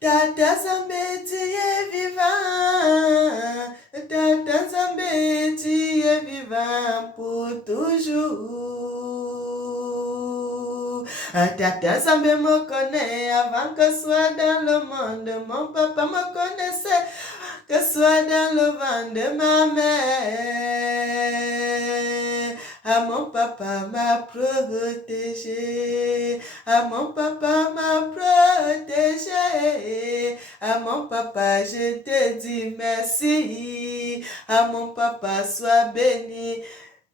Tata Zambé, tu es vivant. Tata Zambé, tu es vivant pour toujours. Tata Zambé me connaît avant que soit dans le monde. Mon papa me connaissait que soit dans le ventre de ma mère. Ah, mon papa m'a protégé. Ah, mon papa m'a protégé. Ah, mon papa, je te dis merci. Ah, mon papa, sois béni.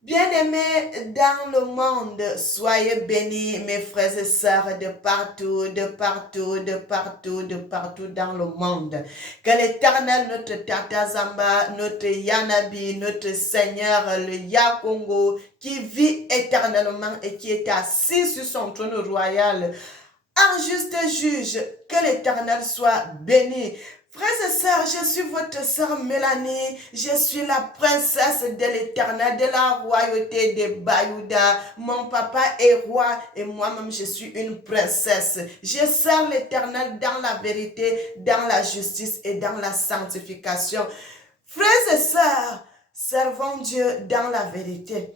Bien-aimés dans le monde, soyez bénis, mes frères et sœurs, de partout, de partout, de partout, de partout dans le monde. Que l'Éternel, notre Tata Zamba, notre Yanabi, notre Seigneur, le Yakongo, qui vit éternellement et qui est assis sur son trône royal, un juste juge, que l'Éternel soit béni. Frères et sœurs, je suis votre sœur Mélanie, je suis la princesse de l'Éternel, de la royauté de Bayouda. Mon papa est roi et moi-même je suis une princesse. Je sers l'Éternel dans la vérité, dans la justice et dans la sanctification. Frères et sœurs, servons Dieu dans la vérité.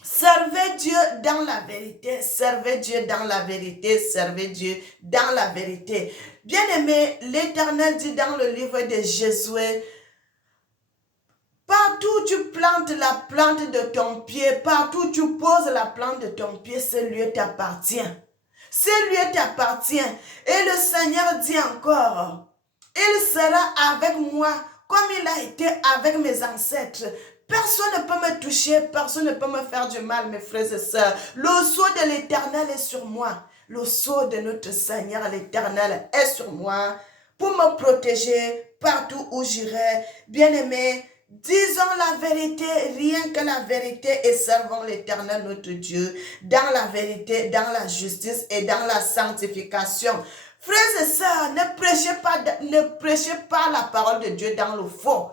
Servez Dieu dans la vérité, servez Dieu dans la vérité, servez Dieu dans la vérité. Bien-aimé, l'Éternel dit dans le livre de Josué, partout où tu plantes la plante de ton pied, partout où tu poses la plante de ton pied, ce lieu t'appartient. Ce lieu t'appartient. Et le Seigneur dit encore, il sera avec moi comme il a été avec mes ancêtres. Personne ne peut me toucher, personne ne peut me faire du mal, mes frères et sœurs. Le sceau de l'Éternel est sur moi. Le sceau de notre Seigneur, l'Éternel, est sur moi pour me protéger partout où j'irai. Bien-aimés, disons la vérité, rien que la vérité, et servons l'Éternel notre Dieu dans la vérité, dans la justice et dans la sanctification. Frères et sœurs, ne prêchez pas la parole de Dieu dans le faux.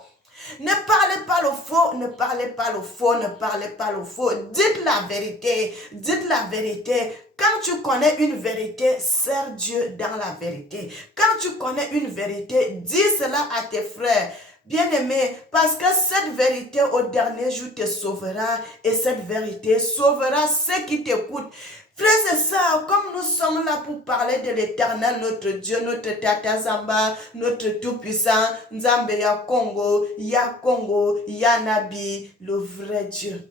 Ne parlez pas le faux, ne parlez pas le faux, ne parlez pas le faux. Dites la vérité, dites la vérité. Quand tu connais une vérité, sers Dieu dans la vérité. Quand tu connais une vérité, dis cela à tes frères. Bien-aimé, parce que cette vérité au dernier jour te sauvera et cette vérité sauvera ceux qui t'écoutent. Frères et sœurs, comme nous sommes là pour parler de l'Éternel, notre Dieu, notre Tata Zamba, notre Tout-Puissant, Nzambe ya Congo, Yanabi, le vrai Dieu.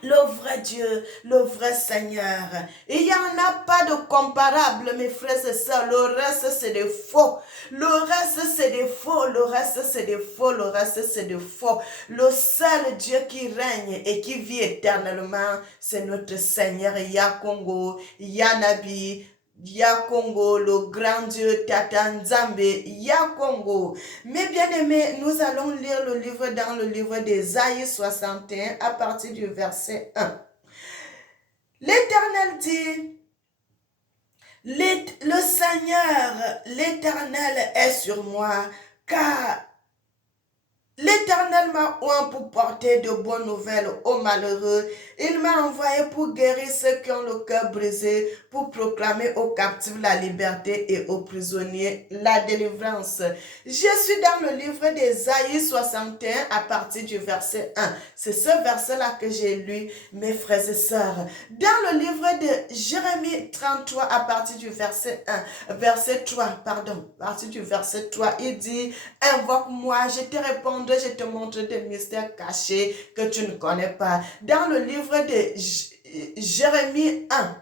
Le vrai Dieu, le vrai Seigneur. Il n'y en a pas de comparable, mes frères et sœurs. Le reste, c'est des faux. Le reste, c'est des faux. Le reste, c'est des faux. Le reste, c'est des faux. Le seul Dieu qui règne et qui vit éternellement, c'est notre Seigneur Yakongo, Yanabi, Yakongo, le grand Dieu Tata Nzambe, Yakongo. Mes bien-aimés, nous allons lire le livre dans le livre d'Ésaïe 61 à partir du verset 1. L'Éternel dit, le Seigneur, l'Éternel est sur moi, car l'Éternel m'a oint pour porter de bonnes nouvelles aux malheureux. Il m'a envoyé pour guérir ceux qui ont le cœur brisé, pour proclamer aux captifs la liberté et aux prisonniers la délivrance. Je suis dans le livre d'Ésaïe 61 à partir du verset 1. C'est ce verset-là que j'ai lu, mes frères et sœurs. Dans le livre de Jérémie 33 à partir du verset 1, verset 3, pardon, à partir du verset 3, il dit, invoque-moi, je te répondrai, je te montre des mystères cachés que tu ne connais pas. Dans le livre de Jérémie 1,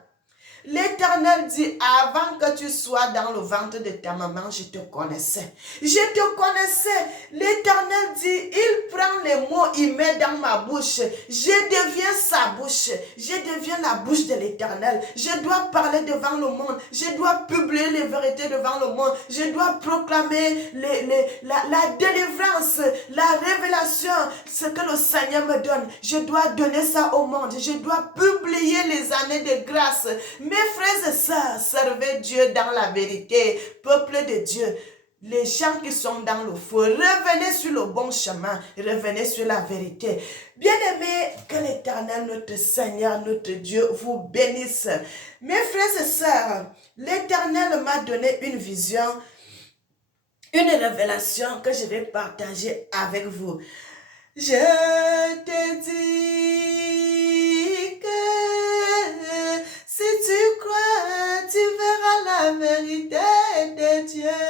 l'Éternel dit, avant que tu sois dans le ventre de ta maman, je te connaissais. Je te connaissais. L'Éternel dit, il prend les mots, il met dans ma bouche. Je deviens sa bouche. Je deviens la bouche de l'Éternel. Je dois parler devant le monde. Je dois publier les vérités devant le monde. Je dois proclamer la délivrance, la révélation, ce que le Seigneur me donne. Je dois donner ça au monde. Je dois publier les années de grâce. Mes frères et sœurs, servez Dieu dans la vérité, peuple de Dieu. Les gens qui sont dans le faux, revenez sur le bon chemin, revenez sur la vérité. Bien-aimés, que l'Éternel, notre Seigneur, notre Dieu, vous bénisse. Mes frères et sœurs, l'Éternel m'a donné une vision une révélation que je vais partager avec vous. Je te dis que si tu crois, tu verras la vérité de Dieu.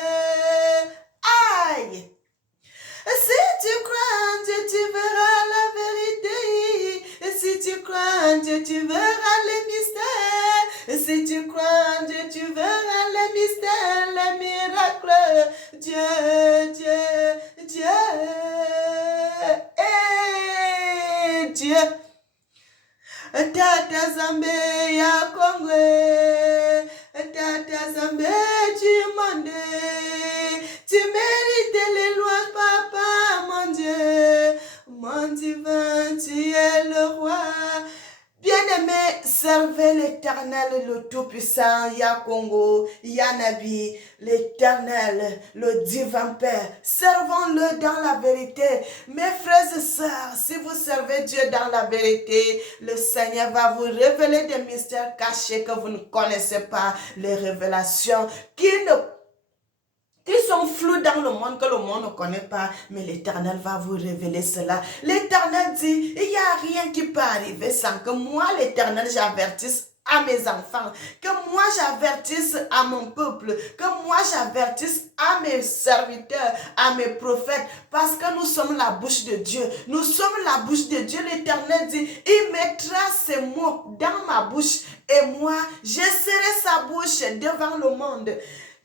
Aïe! Si tu crois en Dieu, tu verras la vérité. Si tu crois en Dieu, tu verras les mystères. Si tu crois en Dieu, tu verras les mystères, les miracles. Dieu, Dieu, Dieu. Et Dieu. Tata Zambé ya Kongwe. Tata Zambé du monde. Tu mérites les lois, papa, mon Dieu. Mon divin, tu es le roi. Bien-aimé, servez l'Éternel, le Tout-Puissant, Ya Congo, Ya Nabi, l'Éternel, le divin Père. Servons-le dans la vérité. Mes frères et sœurs, si vous servez Dieu dans la vérité, le Seigneur va vous révéler des mystères cachés que vous ne connaissez pas, les révélations qui sont flous dans le monde, que le monde ne connaît pas, mais l'Éternel va vous révéler cela. L'Éternel dit, il n'y a rien qui peut arriver sans que moi, l'Éternel, j'avertisse à mes enfants, que moi j'avertisse à mon peuple, que moi j'avertisse à mes serviteurs, à mes prophètes, parce que nous sommes la bouche de Dieu. Nous sommes la bouche de Dieu. L'Éternel dit, il mettra ses mots dans ma bouche et moi, je serai sa bouche devant le monde.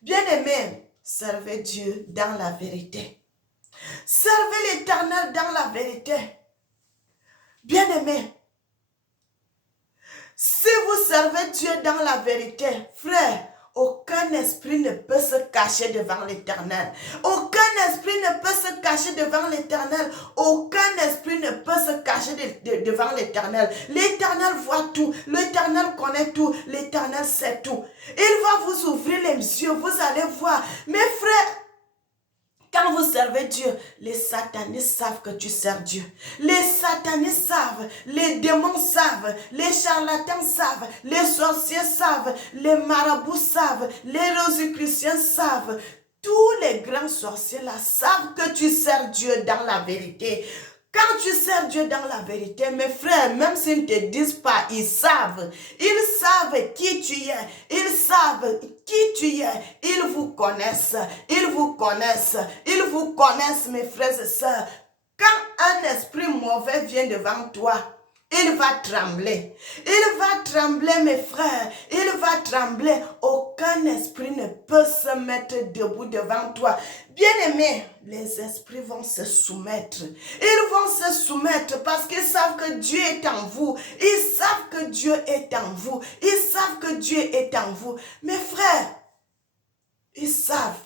Bien-aimé, servez Dieu dans la vérité. Servez l'Éternel dans la vérité. Bien-aimé, si vous servez Dieu dans la vérité, frère, aucun esprit ne peut se cacher devant l'Éternel. Aucun esprit ne peut se cacher devant l'Éternel. Aucun esprit ne peut se cacher devant l'Éternel. L'Éternel voit tout. L'Éternel connaît tout. L'Éternel sait tout. Il va vous ouvrir les yeux. Vous allez voir. Mes frères, quand vous servez Dieu, les satanistes savent que tu sers Dieu. Les satanistes savent, les démons savent, les charlatans savent, les sorciers savent, les marabouts savent, les rosicruciens savent. Tous les grands sorciers là savent que tu sers Dieu dans la vérité. Quand tu sers Dieu dans la vérité, mes frères, même s'ils ne te disent pas, ils savent. Ils savent qui tu es. Ils savent qui tu es. Ils vous connaissent. Ils vous connaissent. Ils vous connaissent, mes frères et sœurs. Quand un esprit mauvais vient devant toi, il va trembler. Il va trembler, mes frères. Il va trembler. Aucun esprit ne peut se mettre debout devant toi. Bien-aimés, les esprits vont se soumettre. Ils vont se soumettre parce qu'ils savent que Dieu est en vous. Ils savent que Dieu est en vous. Ils savent que Dieu est en vous. Mes frères, ils savent.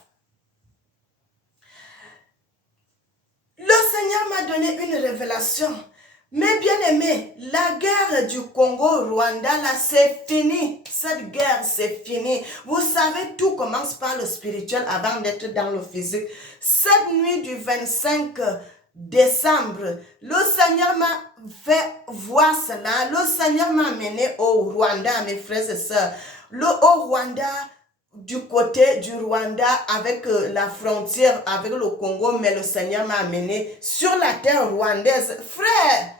Le Seigneur m'a donné une révélation. Mais bien aimé, la guerre du Congo-Rwanda, là, c'est fini. Cette guerre, c'est fini. Vous savez, tout commence par le spirituel avant d'être dans le physique. Cette nuit du 25 décembre, le Seigneur m'a fait voir cela. Le Seigneur m'a amené au Rwanda, mes frères et sœurs. Au Rwanda, du côté du Rwanda, avec la frontière avec le Congo, mais le Seigneur m'a amené sur la terre rwandaise. Frère,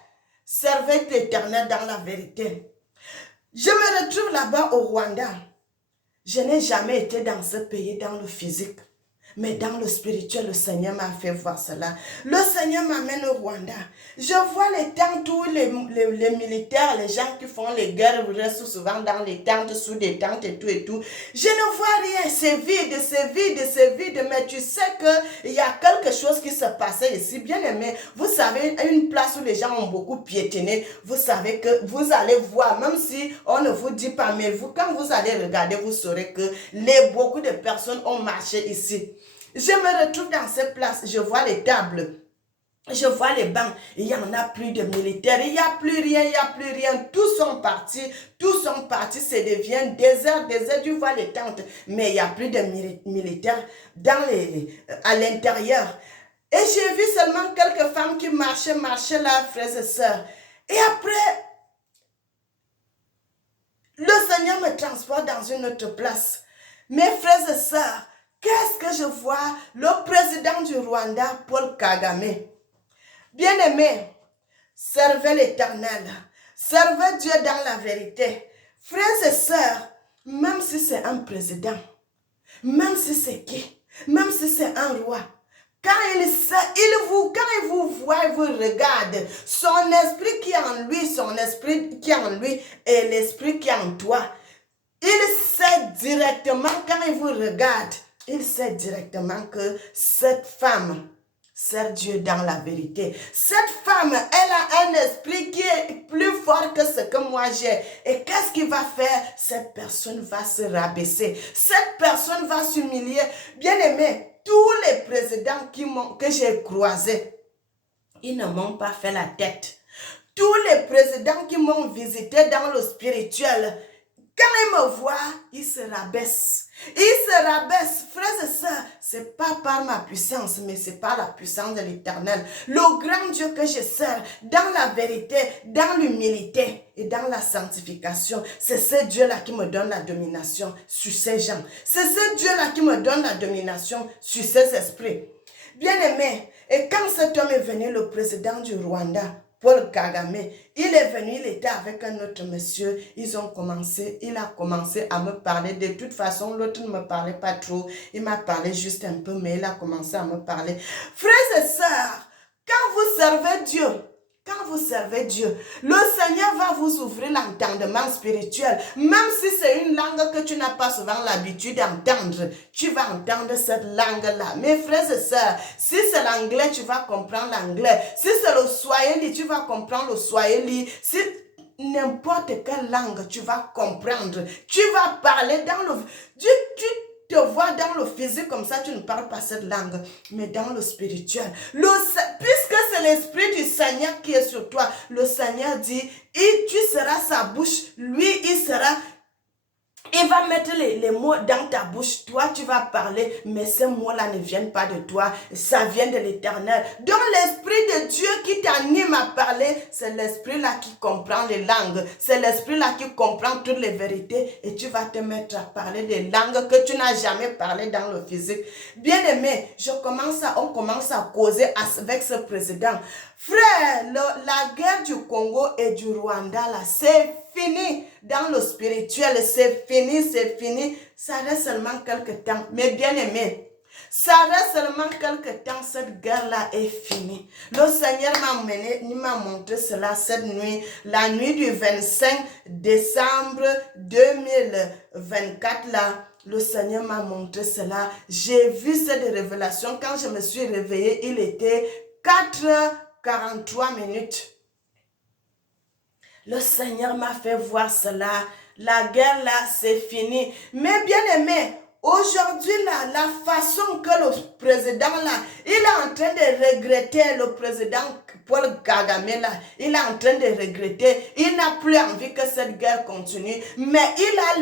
servez l'Éternel dans la vérité. Je me retrouve là-bas au Rwanda. Je n'ai jamais été dans ce pays, dans le physique. Mais dans le spirituel, le Seigneur m'a fait voir cela. Le Seigneur m'amène au Rwanda. Je vois les tentes où les militaires, les gens qui font les guerres, restent souvent dans les tentes, sous des tentes et tout et tout. Je ne vois rien, c'est vide, c'est vide, c'est vide. Mais tu sais qu'il y a quelque chose qui se passait ici. Bien aimé, vous savez, une place où les gens ont beaucoup piétiné, vous savez que vous allez voir, même si on ne vous dit pas, mais vous, quand vous allez regarder, vous saurez que beaucoup de personnes ont marché ici. Je me retrouve dans cette place, je vois les tables, je vois les bancs, il n'y en a plus de militaires, il n'y a plus rien, il n'y a plus rien, tous sont partis, ça devient désert, tu vois les tentes, mais il n'y a plus de militaires à l'intérieur. Et j'ai vu seulement quelques femmes qui marchaient là, frères et sœurs. Et après, le Seigneur me transporte dans une autre place. Mes frères et sœurs, qu'est-ce que je vois? Le président du Rwanda, Paul Kagame. Bien-aimé, servez l'Éternel, servez Dieu dans la vérité. Frères et sœurs, même si c'est un président, même si c'est qui, même si c'est un roi, quand il vous voit, il vous regarde, son esprit qui est en lui, son esprit qui est en lui et l'esprit qui est en toi, il sait directement, quand il vous regarde, il sait directement que cette femme sert Dieu dans la vérité. Cette femme, elle a un esprit qui est plus fort que ce que moi j'ai. Et qu'est-ce qu'il va faire? Cette personne va se rabaisser. Cette personne va s'humilier. Bien aimé, tous les présidents que j'ai croisés, ils ne m'ont pas fait la tête. Tous les présidents qui m'ont visité dans le spirituel, quand ils me voient, ils se rabaissent. Ils se rabaissent, frères et sœurs. Ce n'est pas par ma puissance, mais c'est par la puissance de l'Éternel. Le grand Dieu que je sers, dans la vérité, dans l'humilité et dans la sanctification, c'est ce Dieu-là qui me donne la domination sur ces gens. C'est ce Dieu-là qui me donne la domination sur ces esprits. Bien-aimé, et quand cet homme est venu, le président du Rwanda, Paul Kagame, il est venu, il était avec un autre monsieur, il a commencé à me parler. De toute façon, l'autre ne me parlait pas trop, il m'a parlé juste un peu, mais il a commencé à me parler. Frères et sœurs, quand vous servez Dieu, le Seigneur va vous ouvrir l'entendement spirituel. Même si c'est une langue que tu n'as pas souvent l'habitude d'entendre, tu vas entendre cette langue-là. Mes frères et sœurs, si c'est l'anglais, tu vas comprendre l'anglais. Si c'est le swahili, tu vas comprendre le swahili. Si n'importe quelle langue, tu vas comprendre. Tu vas parler dans le... Tu te vois dans le physique comme ça, tu ne parles pas cette langue, mais dans le spirituel. Puisque c'est l'esprit du Seigneur qui est sur toi, le Seigneur dit, et tu seras sa bouche, lui, il va mettre les mots dans ta bouche. Toi, tu vas parler, mais ces mots-là ne viennent pas de toi. Ça vient de l'Éternel. Donc, l'Esprit de Dieu qui t'anime à parler, c'est l'Esprit-là qui comprend les langues. C'est l'Esprit-là qui comprend toutes les vérités. Et tu vas te mettre à parler des langues que tu n'as jamais parlé dans le physique. Bien-aimé, on commence à causer avec ce président. Frère, la guerre du Congo et du Rwanda, là, c'est fini. Dans le spirituel, c'est fini. Ça reste seulement quelques temps. Mais bien aimé, ça reste seulement quelques temps. Cette guerre-là est finie. Le Seigneur m'a montré cela cette nuit. La nuit du 25 décembre 2024, là. Le Seigneur m'a montré cela. J'ai vu cette révélation. Quand je me suis réveillée, il était 4h43 minutes. Le Seigneur m'a fait voir cela. La guerre là, c'est fini. Mais bien aimé, aujourd'hui là, la façon que le président là, il est en train de regretter, le président Paul Kagame là, il est en train de regretter. Il n'a plus envie que cette guerre continue. Mais il a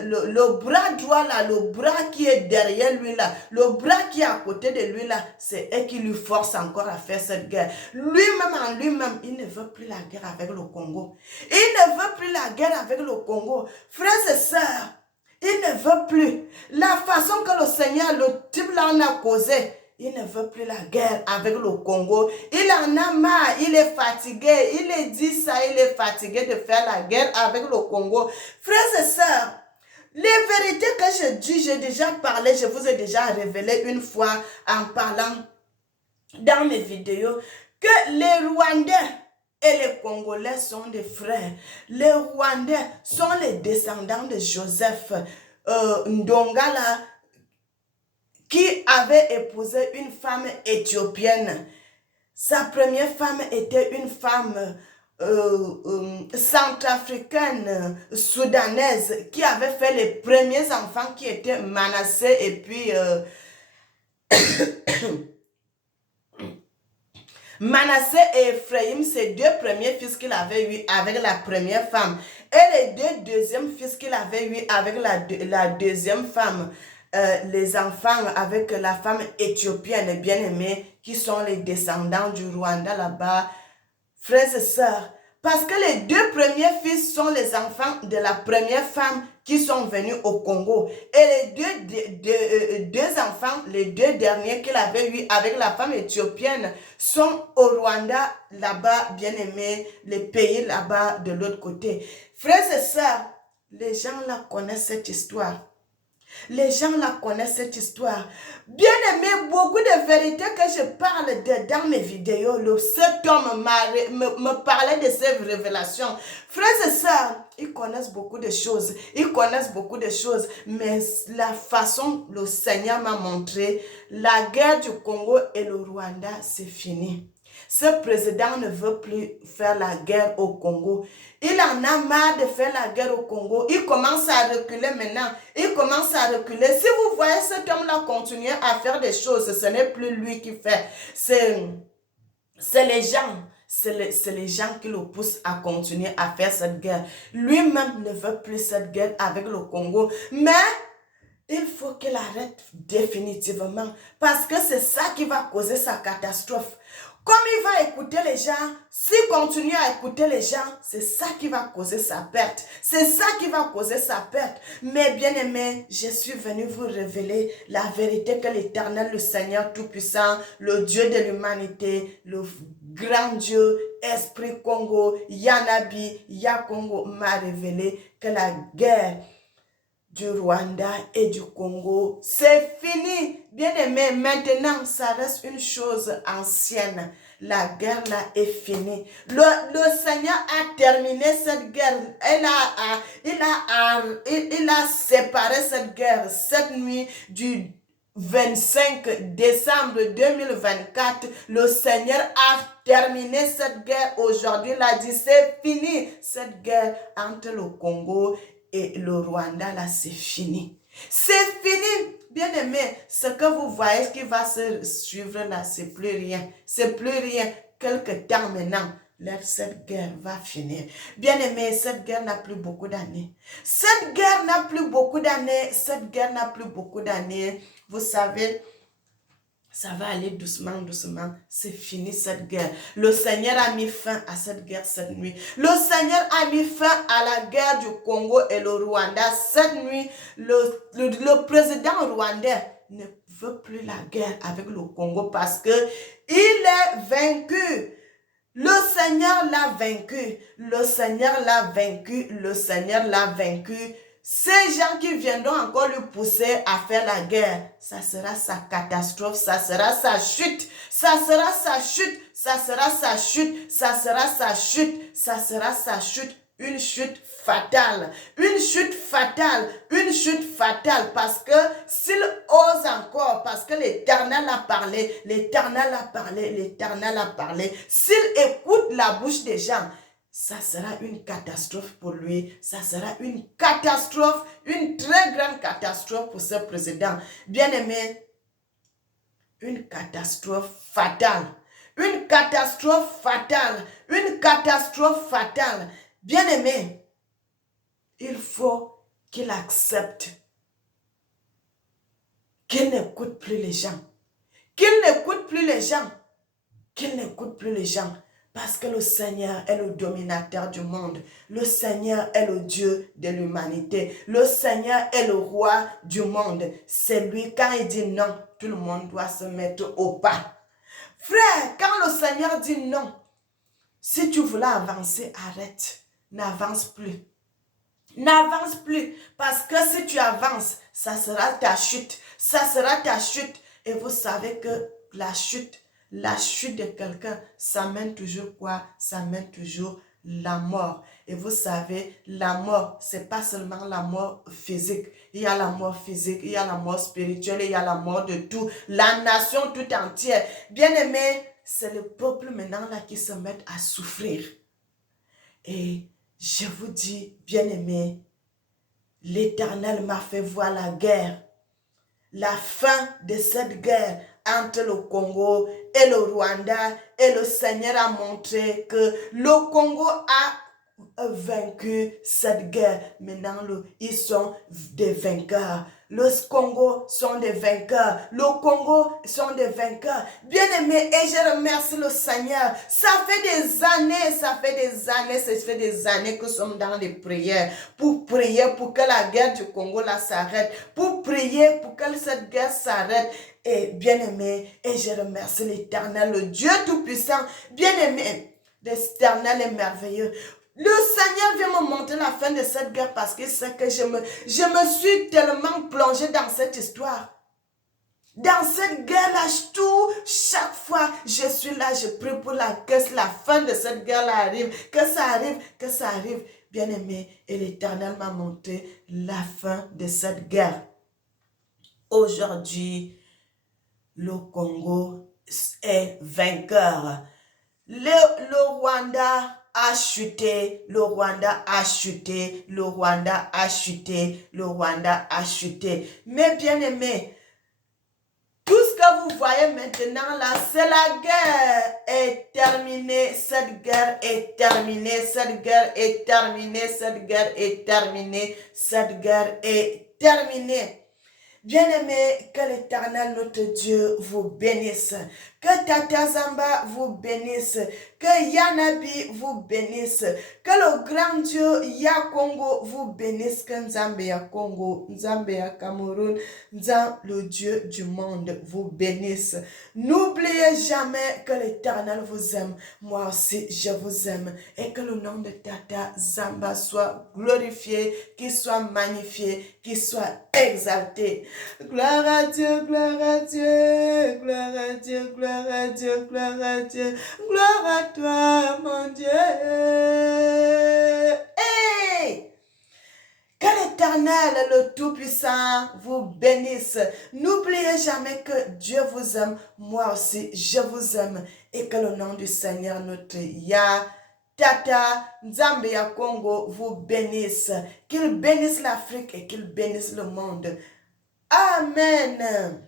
le bras droit là, le bras qui est derrière lui là, le bras qui est à côté de lui là, c'est eux qui lui forcent encore à faire cette guerre. Lui-même en lui-même, il ne veut plus la guerre avec le Congo. Il ne veut plus la guerre avec le Congo. Frères et sœurs, il ne veut plus. La façon que le Seigneur, le type là, en a causé, il ne veut plus la guerre avec le Congo. Il en a marre, il est fatigué. Il est dit ça, il est fatigué de faire la guerre avec le Congo. Frères et sœurs, les vérités que je dis, j'ai déjà parlé, je vous ai déjà révélé une fois en parlant dans mes vidéos que les Rwandais et les Congolais sont des frères. Les Rwandais sont les descendants de Joseph Ndongala qui avait épousé une femme éthiopienne. Sa première femme était une femme centrafricaine, soudanaise, qui avait fait les premiers enfants qui étaient Manassé et puis... Manassé et Ephraim, c'est deux premiers fils qu'il avait eu avec la première femme. Et les deux deuxièmes fils qu'il avait eu avec la deuxième femme. Les enfants avec la femme éthiopienne bien-aimée qui sont les descendants du Rwanda là-bas. Frères et sœurs, parce que les deux premiers fils sont les enfants de la première femme qui sont venus au Congo. Et les deux enfants, les deux derniers qu'il avait eu avec la femme éthiopienne, sont au Rwanda, là-bas, bien aimé, les pays là-bas de l'autre côté. Frères et sœurs, les gens là connaissent cette histoire. Les gens là connaissent cette histoire. Bien aimé, beaucoup de vérités que je parle dans mes vidéos. Cet homme me parlait de ces révélations. Frères et sœurs, ils connaissent beaucoup de choses. Ils connaissent beaucoup de choses. Mais la façon le Seigneur m'a montré, la guerre du Congo et le Rwanda, c'est fini. Ce président ne veut plus faire la guerre au Congo. Il en a marre de faire la guerre au Congo. Il commence à reculer maintenant. Il commence à reculer. Si vous voyez cet homme-là continuer à faire des choses, ce n'est plus lui qui fait. C'est les gens. C'est les gens qui le poussent à continuer à faire cette guerre. Lui-même ne veut plus cette guerre avec le Congo. Mais il faut qu'il arrête définitivement. Parce que c'est ça qui va causer sa catastrophe. Comme il va écouter les gens, s'il continue à écouter les gens, c'est ça qui va causer sa perte. C'est ça qui va causer sa perte. Mais bien aimé, je suis venu vous révéler la vérité que l'Éternel, le Seigneur Tout-Puissant, le Dieu de l'humanité, le grand Dieu, Esprit Congo, Yanabi, Yakongo m'a révélé que la guerre du Rwanda et du Congo, c'est fini. Bien aimé, maintenant, ça reste une chose ancienne. La guerre là est finie. Le Seigneur a terminé cette guerre. Il a séparé cette guerre cette nuit du 25 décembre 2024. Le Seigneur a terminé cette guerre aujourd'hui. Il a dit, c'est fini. Cette guerre entre le Congo et le Rwanda, là, c'est fini. C'est fini, bien aimé. Ce que vous voyez, ce qui va se suivre là, c'est plus rien. C'est plus rien. Quelque temps maintenant, cette guerre va finir. Bien aimé, cette guerre n'a plus beaucoup d'années. Cette guerre n'a plus beaucoup d'années. Cette guerre n'a plus beaucoup d'années. Vous savez, ça va aller doucement, doucement. C'est fini cette guerre. Le Seigneur a mis fin à cette guerre cette nuit. Le Seigneur a mis fin à la guerre du Congo et le Rwanda. Cette nuit, le président rwandais ne veut plus la guerre avec le Congo parce que il est vaincu. Le Seigneur l'a vaincu. Le Seigneur l'a vaincu. Le Seigneur l'a vaincu. Ces gens qui viendront encore le pousser à faire la guerre, ça sera sa catastrophe, ça sera sa chute, ça sera sa chute, ça sera sa chute, ça sera sa chute, ça sera sa chute, une chute fatale, une chute fatale, une chute fatale, parce que s'il ose encore, parce que l'Éternel a parlé, l'Éternel a parlé, l'Éternel a parlé, s'il écoute la bouche des gens, ça sera une catastrophe pour lui. Ça sera une catastrophe, une très grande catastrophe pour ce président. Bien aimé, une catastrophe fatale. Une catastrophe fatale. Une catastrophe fatale. Bien aimé, il faut qu'il accepte qu'il n'écoute plus les gens. Qu'il n'écoute plus les gens. Qu'il n'écoute plus les gens. Parce que le Seigneur est le dominateur du monde. Le Seigneur est le Dieu de l'humanité. Le Seigneur est le roi du monde. C'est lui, quand il dit non, tout le monde doit se mettre au pas. Frère, quand le Seigneur dit non, si tu voulais avancer, arrête. N'avance plus. N'avance plus. Parce que si tu avances, ça sera ta chute. Ça sera ta chute. Et vous savez que la chute de quelqu'un, ça mène toujours quoi? Ça mène toujours la mort. Et vous savez, la mort, c'est pas seulement la mort physique. Il y a la mort physique, il y a la mort spirituelle, il y a la mort de tout. La nation tout entière. Bien aimé, c'est le peuple maintenant là qui se met à souffrir. Et je vous dis, bien aimé, l'Éternel m'a fait voir la guerre. La fin de cette guerre entre le Congo et le Rwanda, et le Seigneur a montré que le Congo a vaincu cette guerre. Maintenant, ils sont des vainqueurs. Le Congo sont des vainqueurs. Le Congo sont des vainqueurs. Bien-aimés, et je remercie le Seigneur. Ça fait des années que nous sommes dans les prières. Pour prier pour que la guerre du Congo là s'arrête. Pour prier pour que cette guerre s'arrête. Et bien-aimé, et je remercie l'Éternel, le Dieu Tout-Puissant. Bien-aimé, l'Éternel est merveilleux. Le Seigneur vient me montrer la fin de cette guerre parce qu'il sait que je me suis tellement plongée dans cette histoire. Dans cette guerre-là, chaque fois, je suis là, je prie pour que la fin de cette guerre-là arrive, que ça arrive. Bien-aimé, et l'Éternel m'a montré la fin de cette guerre. Aujourd'hui, le Congo est vainqueur. Le Rwanda a chuté, le Rwanda a chuté, le Rwanda a chuté, le Rwanda a chuté. Mais bien aimé, tout ce que vous voyez maintenant là, c'est la guerre est terminée, cette guerre est terminée, cette guerre est terminée, cette guerre est terminée, cette guerre est terminée. Bien-aimé, que l'Éternel notre Dieu vous bénisse, que Tata Zamba vous bénisse, que Yanabi vous bénisse, que le grand Dieu Yakongo vous bénisse, que Nzambe ya Congo, Nzambe ya Cameroun, Nzambe le Dieu du monde vous bénisse. N'oubliez jamais que l'Éternel vous aime, moi aussi je vous aime, et que le nom de Tata Zamba soit glorifié, qu'il soit magnifié, qu'il soit exalté. Gloire à Dieu, gloire à Dieu, gloire à Dieu, gloire à Dieu, gloire à Dieu, gloire à toi, mon Dieu. Hey! Que l'Éternel, le Tout-Puissant, vous bénisse. N'oubliez jamais que Dieu vous aime, moi aussi, je vous aime. Et que le nom du Seigneur, notre Tata Nzambe ya Congo, vous bénisse. Qu'il bénisse l'Afrique et qu'il bénisse le monde. Amen.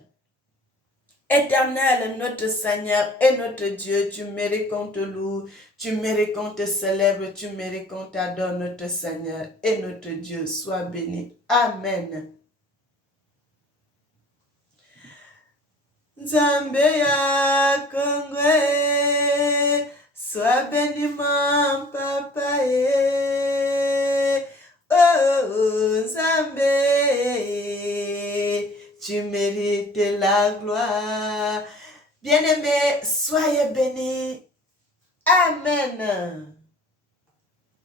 Éternel, notre Seigneur et notre Dieu, tu mérites qu'on te loue, tu mérites qu'on te célèbre, tu mérites qu'on t'adore, notre Seigneur et notre Dieu. Sois béni. Amen. Nzambe ya Congo, sois béni mon papa. Oh, Nzambe, tu mérites la gloire. Bien-aimés, soyez bénis. Amen.